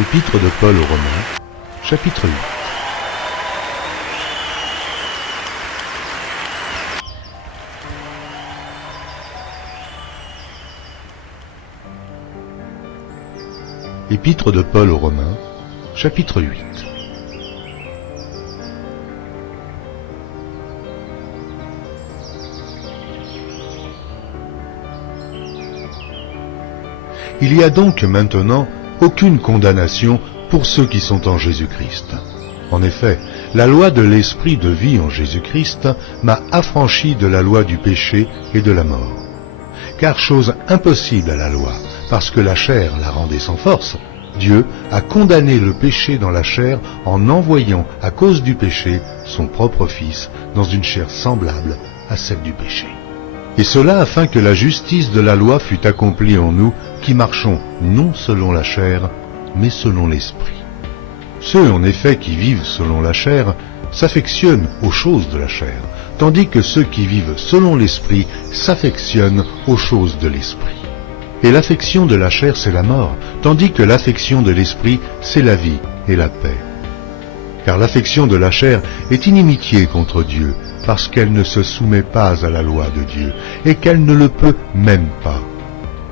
Épître de Paul aux Romains, chapitre 8. Épître de Paul aux Romains, chapitre 8. Il y a donc maintenant aucune condamnation pour ceux qui sont en Jésus-Christ. En effet, la loi de l'esprit de vie en Jésus-Christ m'a affranchi de la loi du péché et de la mort. Car chose impossible à la loi, parce que la chair la rendait sans force, Dieu a condamné le péché dans la chair en envoyant, à cause du péché, son propre Fils dans une chair semblable à celle du péché. Et cela afin que la justice de la loi fût accomplie en nous qui marchons non selon la chair, mais selon l'esprit. Ceux en effet qui vivent selon la chair s'affectionnent aux choses de la chair, tandis que ceux qui vivent selon l'esprit s'affectionnent aux choses de l'esprit. Et l'affection de la chair c'est la mort, tandis que l'affection de l'esprit c'est la vie et la paix. Car l'affection de la chair est inimitié contre Dieu, parce qu'elle ne se soumet pas à la loi de Dieu, et qu'elle ne le peut même pas.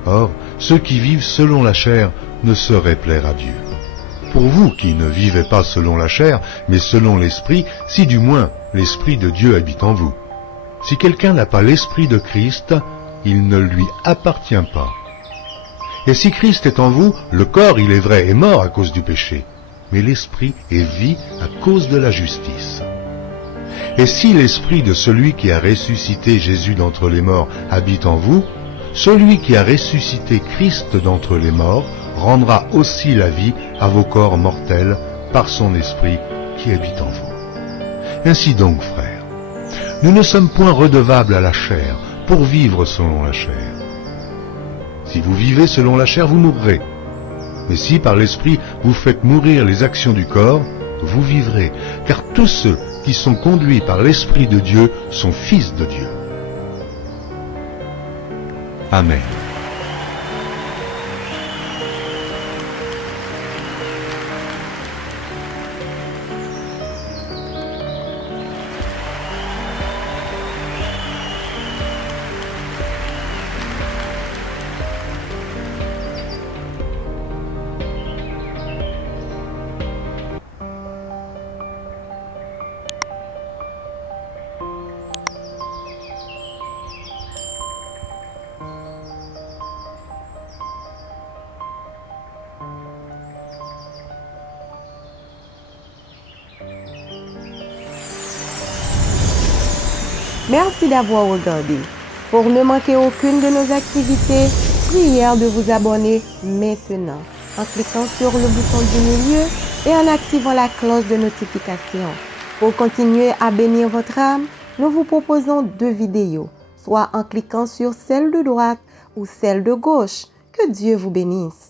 Or, ceux qui vivent selon la chair ne sauraient plaire à Dieu. Pour vous qui ne vivez pas selon la chair, mais selon l'esprit, si du moins l'esprit de Dieu habite en vous. Si quelqu'un n'a pas l'esprit de Christ, il ne lui appartient pas. Et si Christ est en vous, le corps, il est vrai, est mort à cause du péché, mais l'esprit est vie à cause de la justice. Et si l'esprit de celui qui a ressuscité Jésus d'entre les morts habite en vous, celui qui a ressuscité Christ d'entre les morts rendra aussi la vie à vos corps mortels par son esprit qui habite en vous. Ainsi donc, frères, nous ne sommes point redevables à la chair pour vivre selon la chair. Si vous vivez selon la chair, vous mourrez. Mais si par l'esprit vous faites mourir les actions du corps, vous vivrez, car tous ceux qui sont conduits par l'Esprit de Dieu sont fils de Dieu. Amen. Merci d'avoir regardé. Pour ne manquer aucune de nos activités, prière de vous abonner maintenant en cliquant sur le bouton du milieu et en activant la cloche de notification. Pour continuer à bénir votre âme, nous vous proposons 2 vidéos, soit en cliquant sur celle de droite ou celle de gauche. Que Dieu vous bénisse.